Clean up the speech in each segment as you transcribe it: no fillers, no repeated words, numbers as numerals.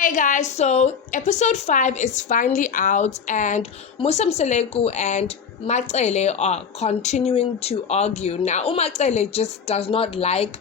Hey guys, so episode 5 is finally out, and Musa Mseleku and MACELE are continuing to argue. Now, MACELE just does not like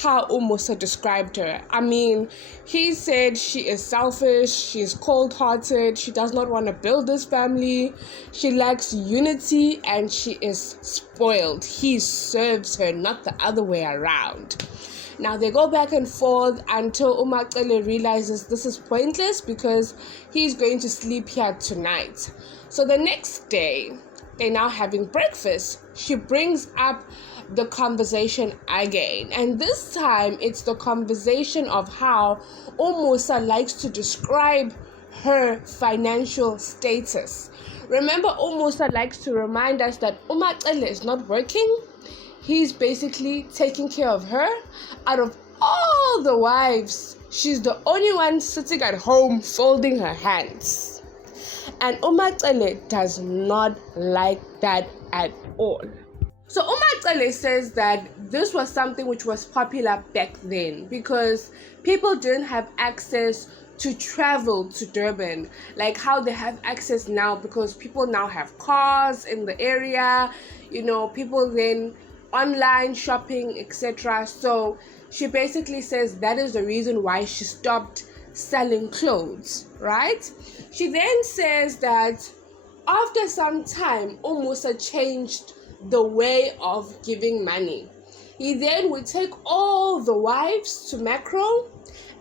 how Musa described her. I mean, he said she is selfish, she's cold-hearted, she does not want to build this family, she lacks unity, and she is spoiled. He serves her, not the other way around. Now they go back and forth until MACELE realizes this is pointless because he's going to sleep here tonight. So the next day, they're now having breakfast. She brings up the conversation again, and this time it's the conversation of how Musa likes to describe her financial status. Remember, Musa likes to remind us that MACELE is not working. He's basically taking care of her. Out of all the wives, she's the only one sitting at home folding her hands. And MACELE does not like that at all. So MACELE says that this was something which was popular back then because people didn't have access to travel to Durban like how they have access now, because people now have cars in the area, people then online shopping, etc. So she basically says that is the reason why she stopped selling clothes, right? She then says that after some time, Musa changed the way of giving money. He then would take all the wives to Macro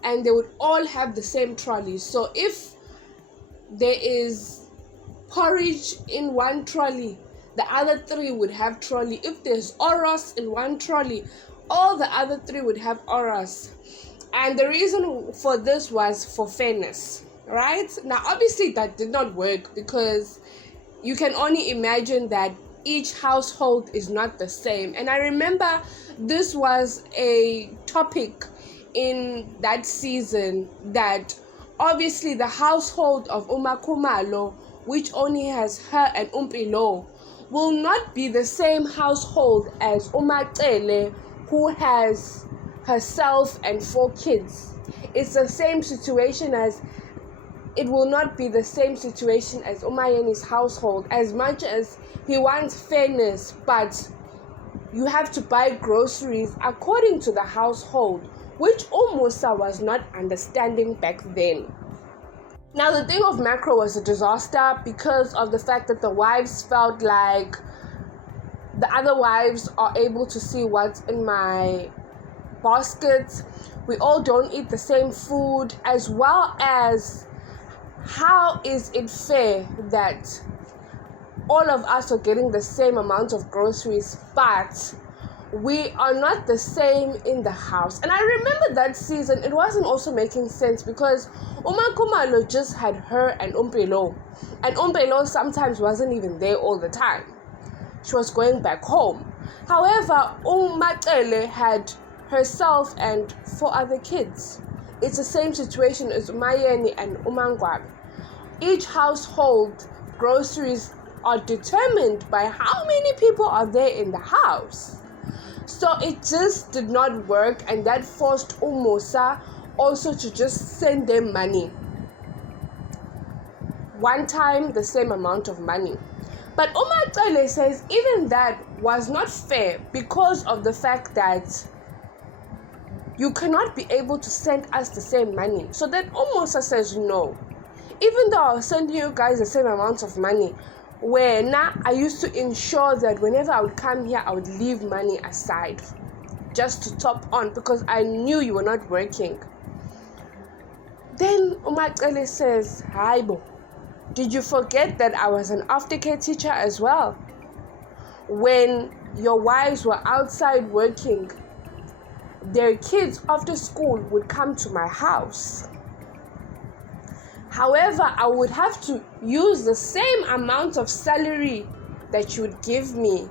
and they would all have the same trolley. So if there is porridge in one trolley, the other 3 would have trolley. If there's oros in one trolley, all the other 3 would have oros. And the reason for this was for fairness, right? Now, obviously, that did not work because you can only imagine that each household is not the same. And I remember this was a topic in that season, that obviously the household of Umakumalo, which only has her and Umpilo, will not be the same household as MACELE, who has herself and 4 kids. It's the same situation as it will not be the same situation as Umayeni's household, as much as he wants fairness, but you have to buy groceries according to the household, which Musa was not understanding back then. Now, the thing of Macro was a disaster because of the fact that the wives felt like the other wives are able to see what's in my basket. We all don't eat the same food, as well as how is it fair that all of us are getting the same amount of groceries, but we are not the same in the house. And I remember that season, it wasn't also making sense because Umakumalo just had her and Umpilo. And Umpilo sometimes wasn't even there all the time. She was going back home. However, MACELE had herself and 4 other kids. It's the same situation as Umayeni and Umangwabi. Each household groceries are determined by how many people are there in the house. So it just did not work, and that forced Musa also to just send them money. One time, the same amount of money. But MACELE says even that was not fair because of the fact that you cannot be able to send us the same money. So then Musa says no. Even though I was sending you guys the same amount of money, where now I used to ensure that whenever I would come here, I would leave money aside just to top on because I knew you were not working. Then MACELE says, Haibo, did you forget that I was an aftercare teacher as well? When your wives were outside working, their kids after school would come to my house. However, I would have to use the same amount of salary that you would give me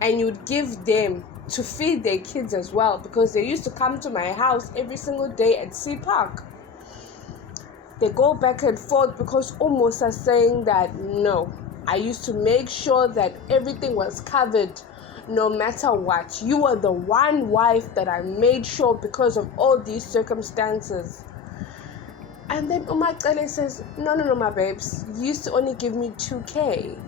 and you would give them to feed their kids as well, because they used to come to my house every single day at Sea Park. They go back and forth because Musa is saying that no, I used to make sure that everything was covered no matter what. You were the one wife that I made sure because of all these circumstances. And then Umacele says, no, my babes, you used to only give me 2K.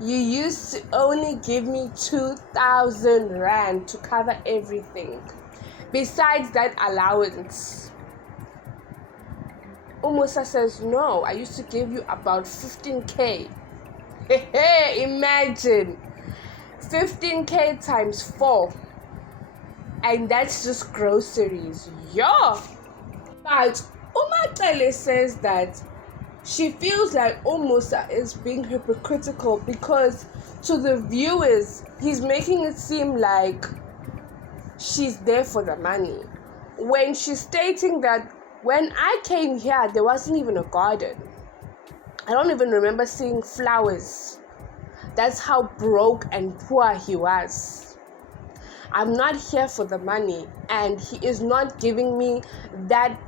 You used to only give me 2,000 rand to cover everything. Besides that allowance. Umusa says, no, I used to give you about 15K. Hey, imagine. 15K times 4. And that's just groceries. Yeah. But Umacele says that she feels like Umusa is being hypocritical because to the viewers, he's making it seem like she's there for the money. When she's stating that when I came here, there wasn't even a garden. I don't even remember seeing flowers. That's how broke and poor he was. I'm not here for the money, and he is not giving me that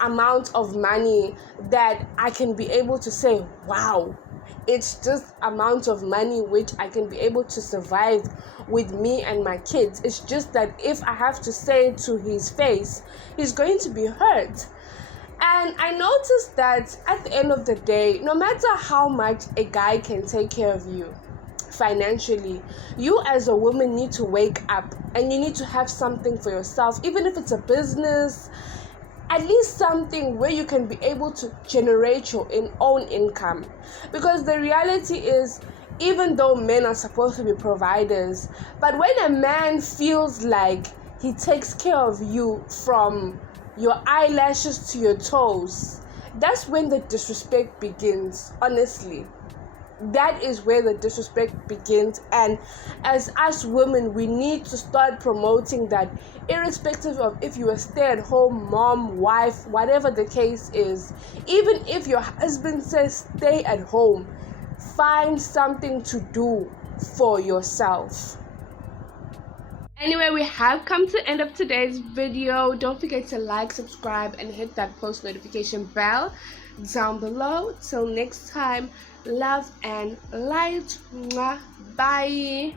amount of money that I can be able to say, wow, it's just amount of money which I can be able to survive with me and my kids. It's just that if I have to say it to his face, he's going to be hurt. And I noticed that at the end of the day, no matter how much a guy can take care of you financially, you as a woman need to wake up and you need to have something for yourself, even if it's a business, at least something where you can be able to generate your own income. Because the reality is, even though men are supposed to be providers, but when a man feels like he takes care of you from your eyelashes to your toes, that's when the disrespect begins, honestly. That is where the disrespect begins. And as us women, we need to start promoting that, irrespective of if you're a stay-at-home mom, wife, whatever the case is. Even if your husband says stay at home, find something to do for yourself. Anyway, we have come to the end of today's video. Don't forget to like, subscribe, and hit that post notification bell down below. Till next time, love and light. Bye.